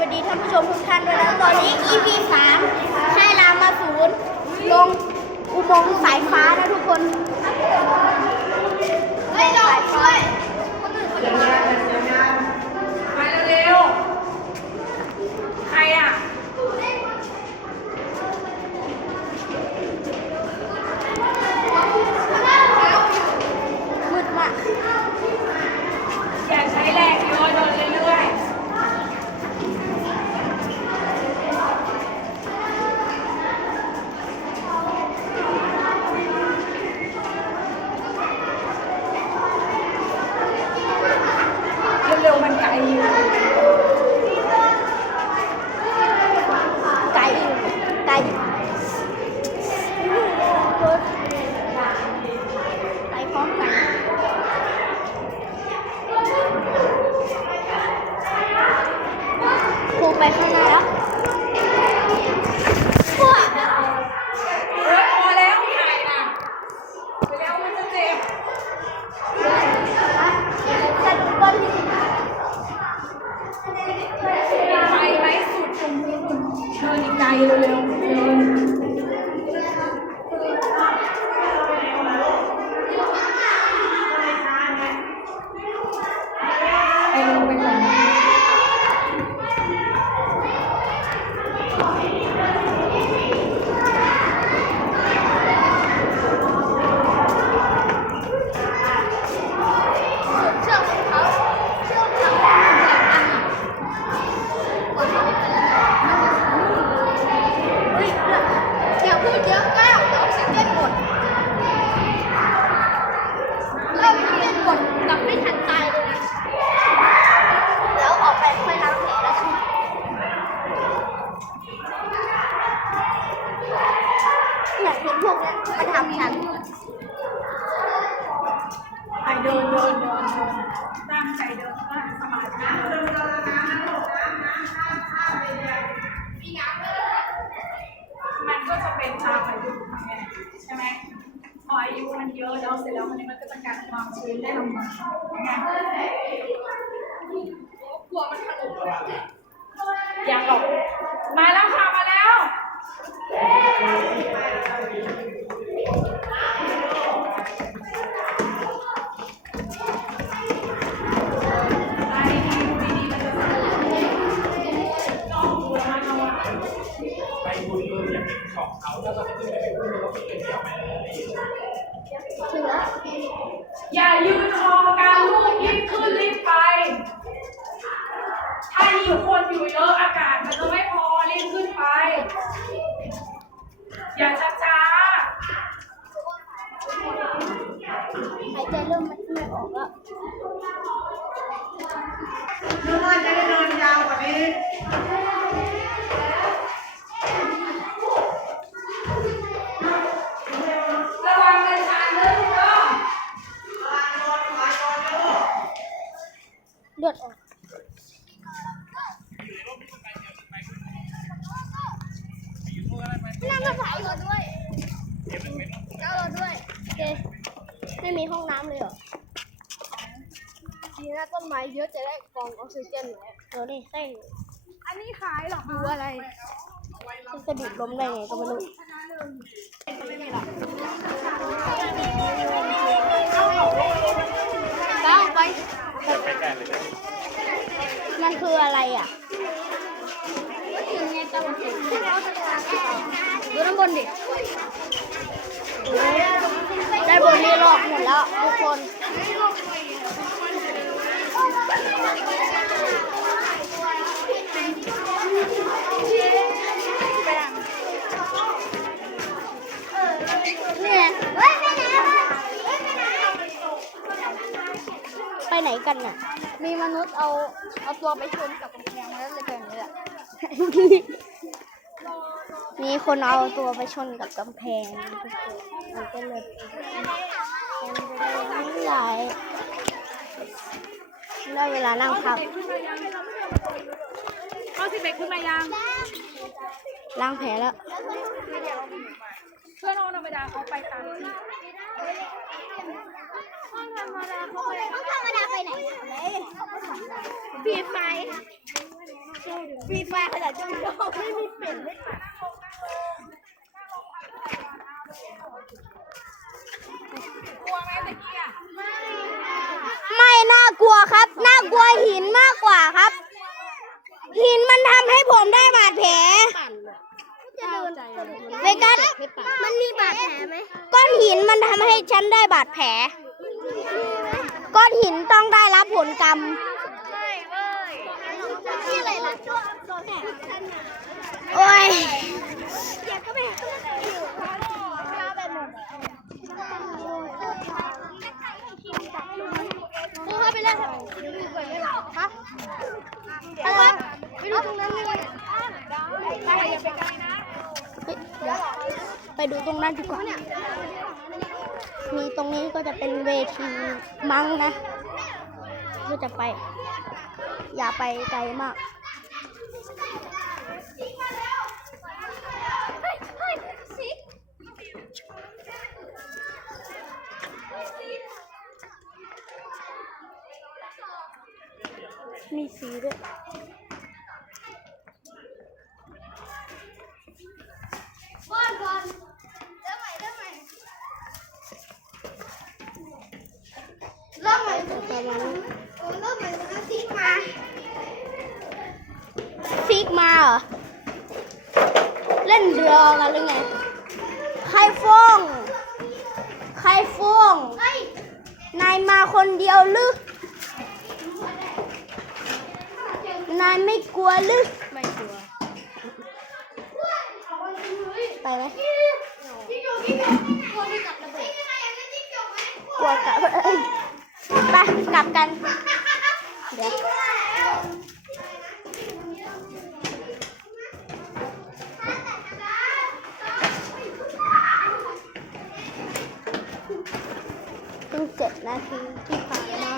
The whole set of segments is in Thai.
วัสดีท่านผู้ชมทุกท่านด้วยนะตอนนี้ EP 3ให้รามาศูนย์ลงอุโมงค์สายฟ้านะทุกคน เฮ้ยเราช่วยคนอื่นเขาจะมา มันทำฉันไปเดินเดินเดินเดินตั้งใจเดินตั้งสมาธิเดินเดินน้ำน้ำน้ำน้ำน้ำข้ามข้ามไปเลยมีน้ำเลยมันก็จะเป็นตามอายุไงใช่ไหมพออายุมันเยอะแล้วเสร็จแล้วมันมันก็จะการความชื้นได้ลำบากไงกลัวมันถล่มอยากหลบมาแล้วค่ะมาแล้ว อย่ายืนรอการลูกรีบขึ้นรีบไป อยู่คนอยู่เยอะอากาศมันจะไม่พอรีบขึ้นไป อย่าช้าหายใจเริ่มไม่ออกแล้วนึกว่าจะได้นอนยาวกว่านี้ๆระวังเลยชานเรื่องก็เลือดออก นั่งก็ถ่ายรถด้วยเอารถด้วยโอเคไม่มีห้องน้ำเลยเหรอดีนะต้นไม้เยอะจะได้กรองออกซิเจนไว้เดี๋ยวนี่เต้นอันนี้ขายเหรอดูอะไรจะสะดุดล้มได้ไงก็ไม่รู้ก้าวไป มันคืออะไรอะดูด้านบนดิได้บนนี้หลอกหมดแล้วทุกคน นกันน่ะ มีมนุษย์เอาเอาตัวไปชนกับกำแพงแล้วเลยเป็นอย่างนี้แหละมีคนเอาตัวไปชนกับกำแพงมันก็เลยเป็นไหลได้เวลานั่งพักเข้าสิบเอ็ดขึ้นมายังล้างแผลแล้วเพื่อนน้องธรรมดาเขาไปตามที่ ห้องธรรมดาเขาไปห้องธรรมดาไปไหนปีไฟฟรีไฟขนาดจ้องจ้องไม่มีเปลี่ยนไม่ปัดกลัวไหมตะกี้อะไม่น่ากลัวครับ น่ากลัวหินมากกว่าครับ หินมันทำให้ผมได้บาดแผล เวกัสมันมีบาดแผลไหมก้อนหินมันทำให้ฉันได้บาดแผล ก้อนหินต้องได้รับผลกรรมโอ้ย กูเข้าไปเล่นครับอะไรไปดูตรงนั้นเลย ได้อย่าไปไกลนะ เดี๋ยว ไปดูตรงนั้นดีกว่า มีตรงนี้ก็จะเป็นเวทีมั้งนะ ก็จะไป อย่าไปไกลมากมีสีด้วย บอลบอลเริ่มใหม่เริ่มใหม่เริ่มใหม่ประมาณนั้นเริ่มใหม่นะ ซิกมาซิกมาเหรอ เล่นเรือกันหรือไง ใครฟ้อง ใครฟ้อง นายมาคนเดียวหรือนายไม่กลัวหรือ ไม่กลัว ไปไหมกลัวกลับเอ้ยไป กลับกัน เดี๋ยวเพิ่งเจ็ดนาทีที่ผ่านมา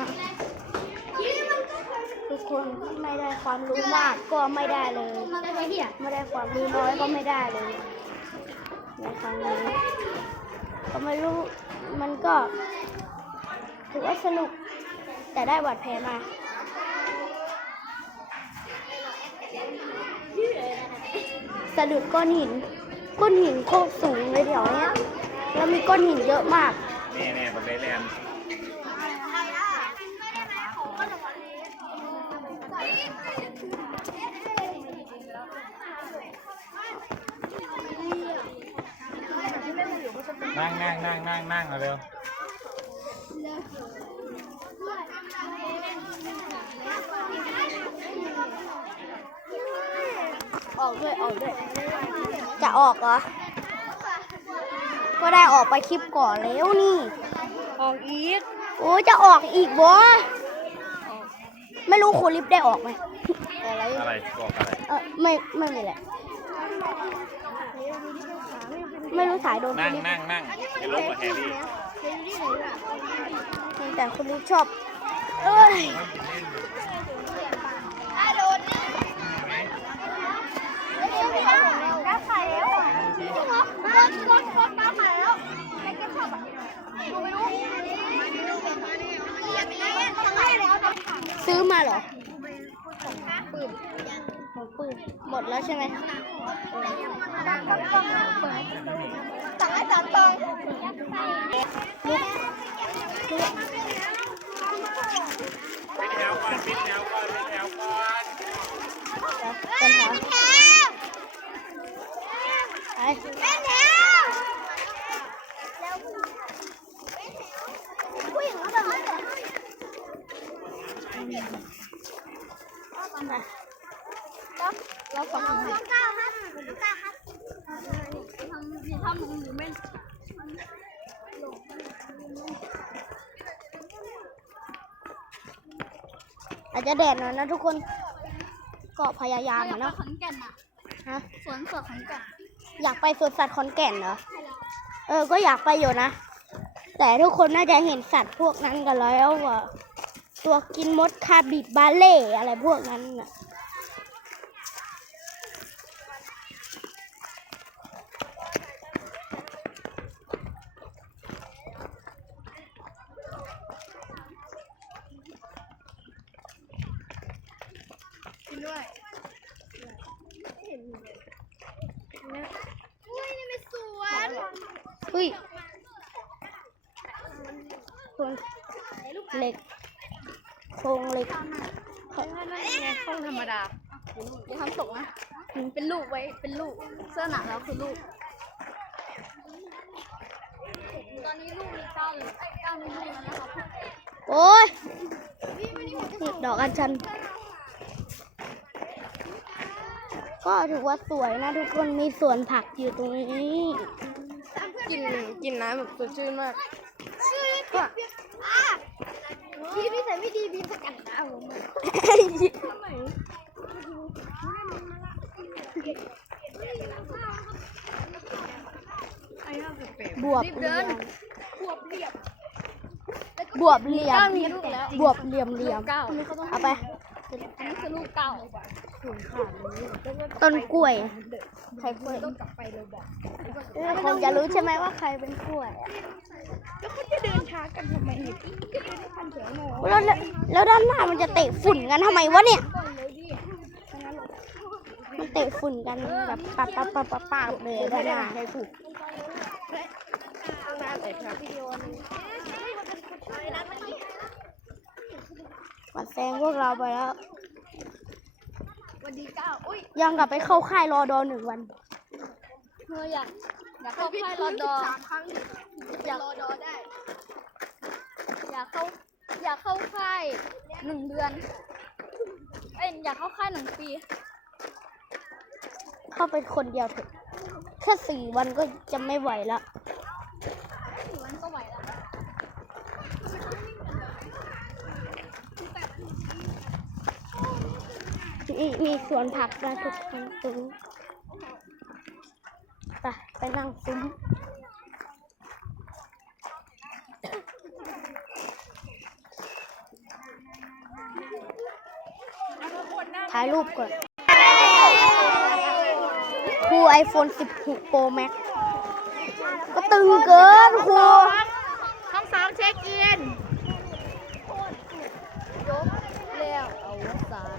ทุกคนไม่ได้ความรู้มากก็ไม่ได้เลย ไม่ได้ความรู้น้อยก็ไม่ได้เลย ในครั้งนี้ก็ไม่รู้มันก็ถือว่าสนุก แต่ได้บาดแผลมาสะดุดก้อนหิน ก้อนหินโคตรสูงเลยแถวเนี้ยแล้วมีก้อนหินเยอะมากแน่แน่ๆแบบแลนนั่งนั่งนั่งนั่งนั่งเอาเร็ว ออกด้วยออกด้วยจะออกเหรอ ก็ได้ออกไปคลิปก่อนแล้วนี่ ออกอีก โอ้ยจะออกอีกบ่ไม่รู้ครูลิฟต์ได้ออกไหมอะไรอะไรบอกอะไรเออไม่ไม่มีแหละไม่รู้สายโดนครูนั่งลิฟต์นั่งนั่งไปลงกับแฮร์รี่แต่ครูลิฟต์ชอบ เอ้ยโดนก้าขายแล้วจริง เหรอรถรถรถก้าขายแล้วไอ้แกชอบอะดูไม่รู้ซื้อมาเหรอปืนของปืนหมดแล้วใช่ไหมสั่งให้สามตองลุกลุกปิดแถวก่อนปิดแถวก่อนปิดแถวก่อนเป็นแถวไปเป็นแถวผู้หญิงเขาแบบนั้นเหรอไปแล้ว เราขอทำให้ก้าวครับก้าวครับทำทำหรือไม่อาจจะแดดหน่อยนะทุกคนก็พยายามอะเนาะขอนแก่นอะฮะสวนสัตวนขอนแก่นอยากไปสวนสัตว์ขอนแก่นเหรอเออก็อยากไปอยู่นะ แต่ทุกคนน่าจะเห็นสัตว์พวกนั้นกันแล้วว่า ตัวกินมดคาบิบาเล่อะไรพวกนั้นน่ะ กินด้วย อุ้ยโครงเหล็ก โครงเหล็ก ต้องธรรมดาอย่าทำตกนะ เป็นลูกไว้ เป็นลูก เสื้อหนักแล้วคือลูก ตอนนี้ลูกมีเก้าเลยเอ้ยเก้ามีลูกแล้วนะครับ โอ้ยนี่ดอกอัญชัน ก็ถือว่าสวยนะทุกคนมีสวนผักอยู่ตรงนี้กินกินน้ำแบบสดชื่นมากพี่นิสัยไม่ดีบีมสกัดน้ำผมบวบเหลี่ยม บวบเหลี่ยมเก้ามีลูกแล้วบวบเหลี่ยมเหลี่ยมเก้าเอาไปอันนี้คือลูกเก้าต้นกล้วยใครกล้วยเออคงจะรู้ใช่ไหมว่าใครเป็นกล้วยอะแล้วแล้วแล้วด้านหน้ามันจะเตะฝุ่นกันทำไมวะเนี่ยมันเตะฝุ่นกันแบบปับปับปับปับปับเลยด้านหน้า มันแซงพวกเราไปแล้ว วันดีเก้าอุ้ยยังกลับไปเข้าค่ายรอดอหนึ่งวันเธออยากอยากเข้าค่ายรอดออยากรอดอได้ อยากเข้าอยากเข้าค่ายหนึ่งเดือนเอ้ยอยากเข้าค่ายหนึ่งปี เข้าไปคนเดียวเถอะแค่สี่วันก็จะไม่ไหวแล้ว สี่วันก็ไหวแล้ว มีมีสวนผักนะทุกคนตรงไปไปนั่งซุ้มถ่ายรูปก่อนครู iPhone 16 Pro Max ก็ตึงเกินครูห้องสองเช็คอินยกแล้วเอาสาร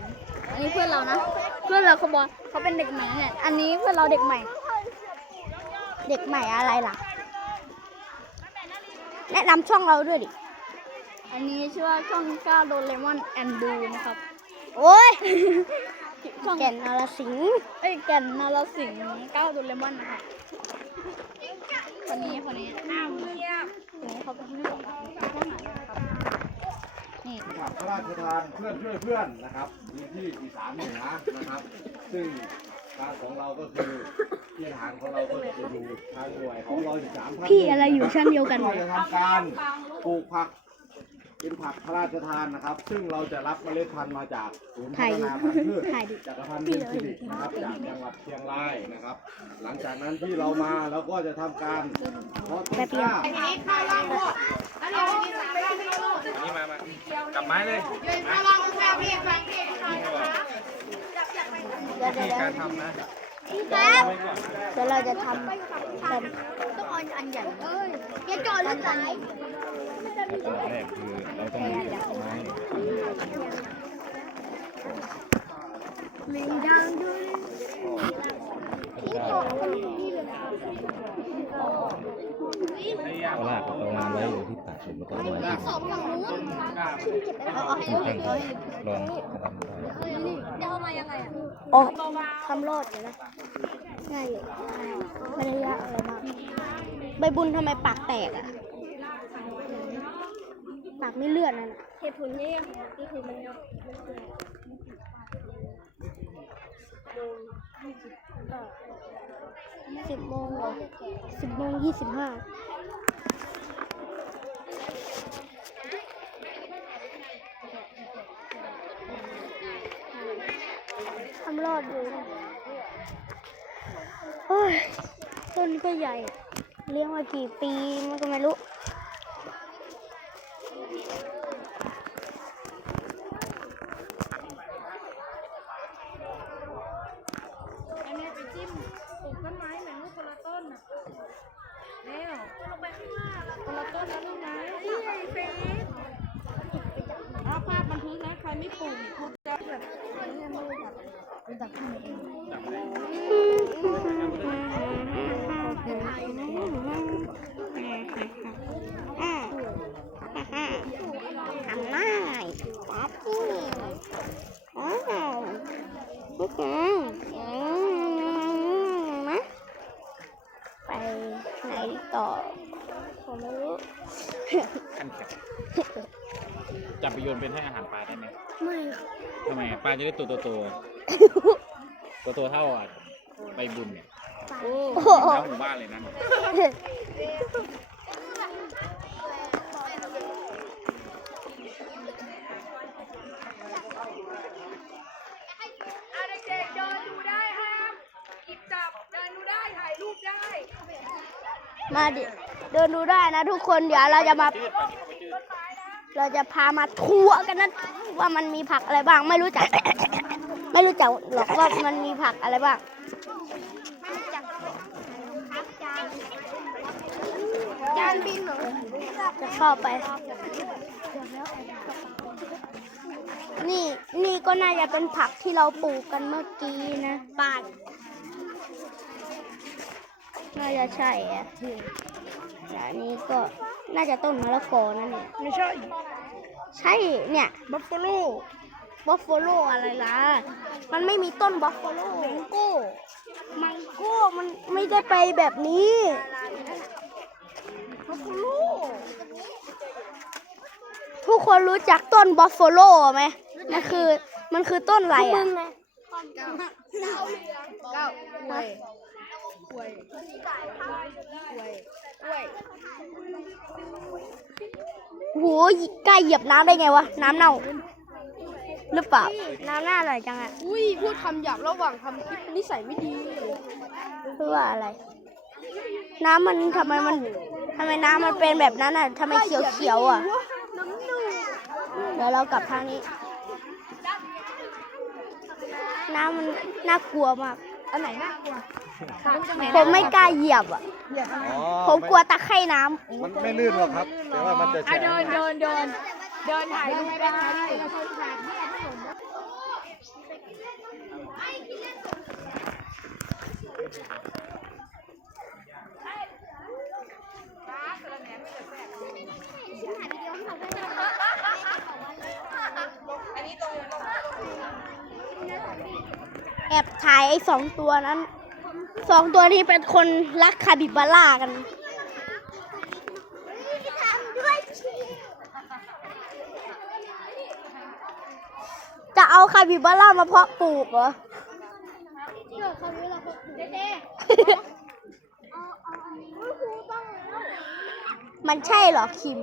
อั นนี้เพื่อนเรานะ เพื่อนเราเขาบอกเขาเป็นเด็กใหม่นะเนี่ย อันนี้เพื่อนเราเด็กใหม่ เด็กใหม่อะไรล่ะ แนะนำช่องเราด้วยดิ อันนี้ชื่อว่าช่องก้าโดเรมอนแอนดูนะครับ โอ้ยช่องแก่นนรสิงห์เอ้ยแก่นนรสิงห์ก้าโดเรมอนนะครับคนนี้คนนี้อ้าวเงียบคนนี้เขาเป็นผู้ช่องไห นนะครับนี่ผักพระราชทานเพื่อนช่วยเพื่อนนะครับพื้นที่อีสานเหนือนะครับ ซึ่งการของเราก็คือที่ฐานของเราก็จะอยู่ทางหน่วยของเราอยู่สามพันพี่อะไรอยู่ชั้นเดียวกันเราเลยจะทำการปลูกผักเป็นผักพระราชทานนะครับ ซึ่งเราจะรับเมล็ดพันธุ์มาจากศูนย์พัฒนาพันธุ์พืช ถ่ายดิจากรพันธ์ดินสิรินะครับจากจังหวัดเชียงรายนะครับ หลังจากนั้นที่เรามาเราก็จะทำการเพาะต้นกล้านี่มา มากลับไม้เลยเดี๋ยวเดี๋ยวมีเดี๋ยวการทำนะเดี๋ยวเราจะทำกันต้องเอาอันใหญ่เอ้ยอย่าจอดลึกไหลอันแรกคือเราต้องมีดอกไม้ก็ ลากเอามาไว้อยู่ที่ปากผมก็ไว้สองฝั่งนู้นเอาให้ลองทำได้จะเอามายังไงอะโอ้ทำรอดอยู่นะง่ายอยู่ไม่ได้ยากอะไรมากใบบุญทำไมปากแตกอะ ปากไม่เลือดนั่นน่ะเหตุผลนี่นี่คือมันสิบโมงสิบโมงยี่สิบห้า ทำรอดอยู่โอ้ยต้นก็ใหญ่ เลี้ยงมากี่ปีมันก็ไม่รู้ อันนี้ไปจิ้มปลูกต้นไม้เหมือนลูกคนละต้นอะแล้วลงไปข้างล่างคนละต้นแล้วลูกไม้นี่ไงเฟซเอาภาพบันทึกนะ ใครไม่ปลูกนี่คุณจะแบบเนี่ยไม่ได้แบบเป็นแบบที่ไหน ทำง่ายป๊อปปี้ว้าว นี่ไงนะไปไหนต่อ ผมไม่รู้ ขั้นแข็งจับไปโยนเป็นให้อาหารปลาได้ไหมไม่ทำไมอะปลาจะได้ตัวโตๆตัวโตเท่าอะใบบุญเนี่ยโอ้เท่าหมู่บ้านเลยนะอะเด็กๆเดินดูได้ห้ามหยิบจับเดินดูได้ถ่ายรูปได้ มาดิเดิ นดูได้นะทุกคนเดี๋ยวเราจะมา เราจะพามาทัวร์กันนะว่ามันมีผักอะไรบ้าง ไม่รู้จัก ไม่รู้จักหรอกว่ามันมีผักอะไรบ้างจานบินเหรอจะเข้าไป นี่นี่ก็น่าจะเป็นผักที่เราปลูกกันเมื่อกี้นะปาดน่าจะใช่อะ อันนี้ก็น่าจะต้นมะละกอนั่นเนี่ยไม่ใช่ ใช่เนี่ยบัฟฟาโลบัฟฟาโลอะไรล่ะ มันไม่มีต้นบัฟฟาโลแมงโก้ มังโก้มันไม่ได้ไปแบบนี้บัฟฟาโลทุกคนรู้จักต้นบัฟฟาโลไหมมันคือมันคือต้นอะไรอะโห กล้าเหยียบน้ำได้ไงวะ น้ำเน่าหรือเปล่า น้ำน่าอร่อยจังอะอุ้ยพูดคำหยาบระหว่างทำคลิปนิสัยไม่ดีเพื่ออะไร น้ำมันทำไมมันทำไมน้ำมันเป็นแบบนั้นอะทำไมเขียวเขียวๆอะ เดี๋ยวเรากลับทางนี้ น้ำมันน่ากลัวมาก อันไหนน่ากลัวผมไม่กล้าเหยียบอะอ๋อผมกลัวตะไคร่น้มันไม่ลื่นหรอกครับ แต่ว่ามันจะแฉะเดินเดินเดินเดินถ่ายรูปได้ แอบถ่ายไอ้สองตัวนั้นสองตัวนี้เป็นคนรักคาบิบาร่ากันจะเอาคาบิบาร่ามาเพาะปลูกเหรอมันใช่เหรอคิม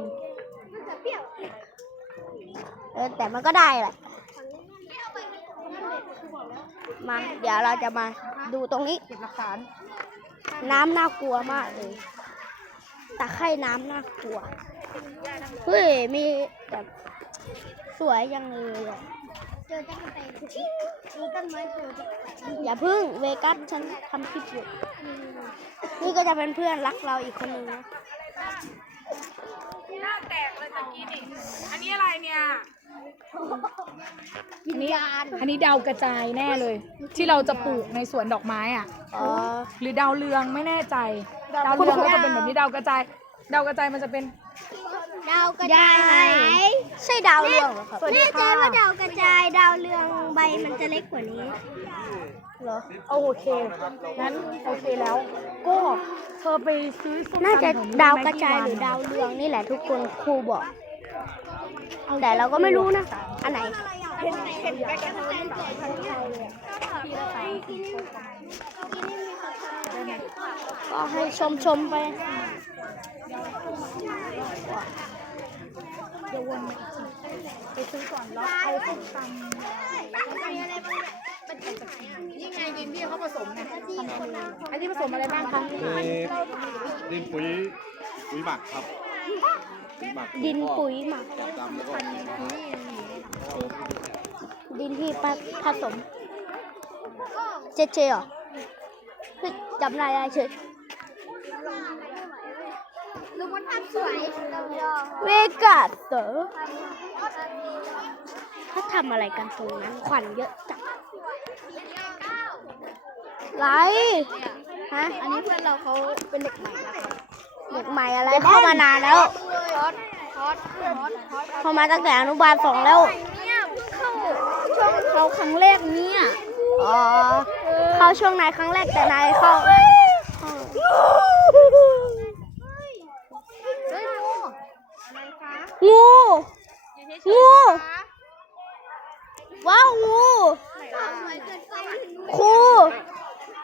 เออแต่มันก็ได้แหละ มาเดี๋ยวเราจะมาดูตรงนี้ เก็บหลักฐาน น้ำน่ากลัวมากเลยตะไคร่น้ำน่ากลัว เฮ้ย มีแบบสวยยังเลยอะอย่าพึ่งเวกัสฉันทำคลิปอยู่ นี่ก็จะเป็นเพื่อนรักเราอีกคนนึงนะ หน้าแตกเลยตะกี้นี่ อันนี้อะไรเนี่ยอันนี้อันนี้ดาวกระจายแน่เลย ที่เราจะปลูกในสวนดอกไม้อะ อ๋อ หรือดาวเรืองไม่แน่ใจ ดาวเรืองก็จะเป็นแบบนี้ดาวกระจาย ดาวกระจายมันจะเป็น ดาวกระจายใช่ดาวเรืองเหรอครับสวัสดีแน่ใจค่ะว่าดาวกระจายดาวเรืองใบมันจะเล็กกว่านี้ เหรอโอเค งั้นโอเคแล้ว ก็เธอไปซื้อส้มตำน่าจะแถนี้ดาวไหมกระจายหรือดาวเรืองนี่แหละทุกคนครูบอก แต่เราก็ไม่รู้นะ อันไหน ก็ให้ชมชมๆไป เดี๋ยววนมาอีกทีไปซื้อก่อนแล้วเอาส้มตำ นี่ไงดินที่เขาผสมไงไอ้ที่ผสมอะไรบ้างคะมีดินปุ๋ยปุ๋ยหมักครับปุ๋ยหมักดินปุ๋ยหมักดำแล้วก็ดินที่ผสม เจเจเหรอเฮ้ยจำนายได้เฉยเวกัสเตอร์เขาทำอะไรกันตรงนั้น ขวัญเยอะจัง ไรฮะอันนี้เพื่อนเราเขาเป็นเด็กใหม่นะครับเด็กใหม่อะไรเข้ามานานแล้วเข้ามาตั้งแต่อนุบาลสองแล้ว เนี่ยเพิ่งเข้าช่องเขาครั้งแรกเนี่ยอ๋อ เข้าช่วงนายครั้งแรกแต่นายเข้าเฮ้ยงูงูงูว้าวงูครู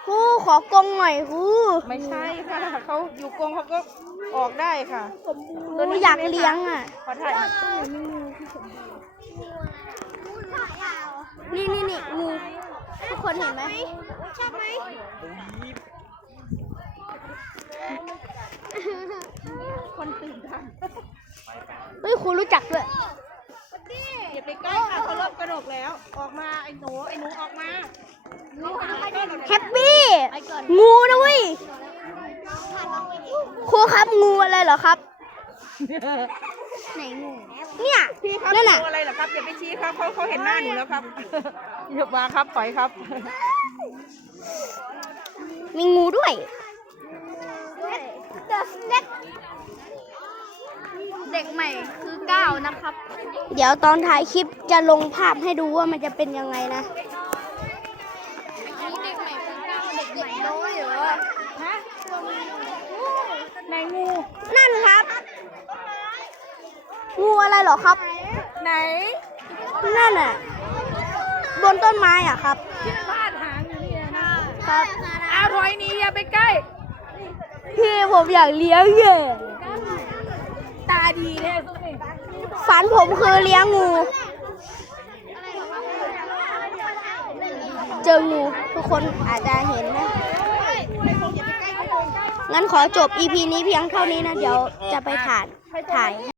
ครูขอกรงหน่อยครูไม่ใช่ค่ะเขาอยู่กรงเขาก็ออกได้ค่ะหนูอยากเลี้ยงอะขอถ่ายนี่นี่นี่งูทุกคนเห็นไหมชอบไหมเฮ้ยครูรู้จักด้วยอย่า ไปใกล้ค่ะเขาเริ่มกระดกแล้ว ออกมาไอ้หนูไอ้หนูออกมาแฮปปี้งูนะเว้ยครูครับงูอะไรเหรอครับ ไหนงูเนี่ยพี่ครับนั่นน่ะดูอะไรเหรอครับอย่าไปชี้ครับเขาเขาเห็นหน้าหนูแล้วครับอย่ามาครับปล่อยครับ มีงูด้วย เด็กใหม่คือก้าวนะครับ เดี๋ยวตอนถ่ายคลิปจะลงภาพให้ดูว่ามันจะเป็นยังไงนะอันนี้เด็กใหม่คือก้าวเด็กใหม่น้อยเหรอไหนงูนั่นครับ งูอะไรเหรอครับ ไหน นั่นน่ะบนต้นไม้อะครับพาดหางอยู่นี่นะครับอาถอยหนี้อย่าไปใกล้ พี่ผมอยากเลี้ยงเย่ตา ดีแท้สุดฝันผมคือเลี้ยงงู เจองูทุกคนอาจจะเห็นนะ งั้นขอจบ EP นี้เพียงเท่านี้นะ เดี๋ยวจะไปถ่ายถ่าย